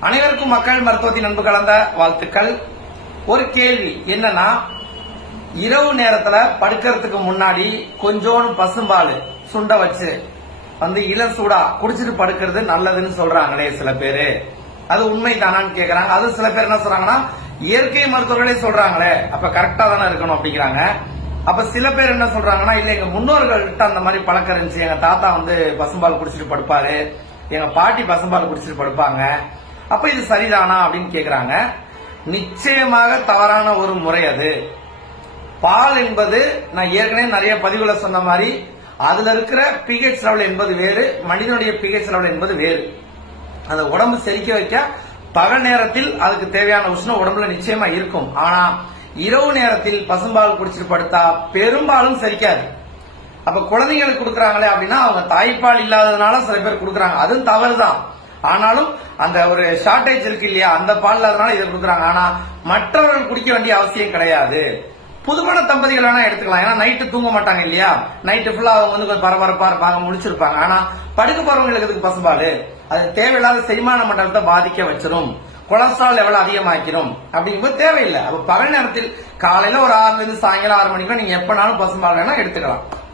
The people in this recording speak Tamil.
அனைவருக்கும் மக்கள் மருத்துவத்தின் அன்பு கலந்த வாழ்த்துக்கள். ஒரு கேள்வி என்னன்னா இரவு நேரத்துல படுக்கிறதுக்கு முன்னாடி கொஞ்சோண்டு பசும்பால் சுண்ட வச்சு வந்து இளம் சூடா குடிச்சிட்டு படுக்கிறது நல்லதுன்னு சொல்றாங்களே சில பேரு. அது உண்மை தானான்னு கேக்குறாங்க. அது சில பேர் என்ன சொல்றாங்கன்னா இயற்கை மருத்துவர்களே சொல்றாங்களே. அப்ப கரெக்டா தானே இருக்கணும் அப்படிங்கிறாங்க. அப்ப சில பேர் என்ன சொல்றாங்கன்னா இல்ல எங்க முன்னோர்கள்ட்ட அந்த மாதிரி பழக்கம் இருந்துச்சு. எங்க தாத்தா வந்து பசும்பால் குடிச்சிட்டு படுப்பாரு. எங்க பாட்டி பசும்பால் குடிச்சிட்டு படுப்பாங்க. அப்ப இது சரிதானா அப்படின்னு கேக்குறாங்க. நிச்சயமாக தவறான ஒரு முறை அது. பால் என்பது நான் ஏற்கனவே நிறைய பதிவுல சொன்ன மாதிரி அதுல இருக்கிற பிஹெச் லெவல் என்பது வேறு மனிதனுடைய பிஹெச் லெவல் என்பது வேறு. அந்த உடம்பு செரிக்க வைக்க பகல் நேரத்தில் அதுக்கு தேவையான உஷ்ணம் உடம்புல நிச்சயமா இருக்கும். ஆனா இரவு நேரத்தில் பசும்பால் குடிச்சிட்டு படுத்தா பெரும்பாலும் செரிக்காது. அப்ப குழந்தைங்களுக்கு கொடுக்கறாங்களே அப்படின்னா அவங்க தாய்ப்பால் இல்லாததுனால சில பேர் கொடுக்கறாங்க. அதுவும் தவறுதான். ஆனாலும் அந்த ஒரு ஷார்டேஜ் இருக்கு இல்லையா அந்த பால் அதனால இதை கொடுக்குறாங்க. ஆனா மற்றவர்கள் குடிக்க வேண்டிய அவசியம் கிடையாது. புதுமண தம்பதிகள் வேணா எடுத்துக்கலாம். ஏன்னா நைட்டு தூங்க மாட்டாங்க இல்லையா? நைட்டு ஃபுல்லா அவங்க வந்து கொஞ்சம் பரபரப்பா இருப்பாங்க முடிச்சிருப்பாங்க ஆனா படுக்க போறவங்களுக்கு இதுக்கு பசுபால்? அது தேவையில்லாத செரிமான மண்டலத்தை பாதிக்க வச்சிரும். கொலஸ்ட்ரால் லெவல் அதிகமாக்கிரும். அப்படிங்கும்போது தேவையில்லை. அப்ப பகல் நேரத்தில் காலையில ஒரு ஆறுல இருந்து சாயங்காலம் ஆறு மணிக்கு நீங்க எப்பனாலும் பசும்பால் வேணா எடுத்துக்கலாம்.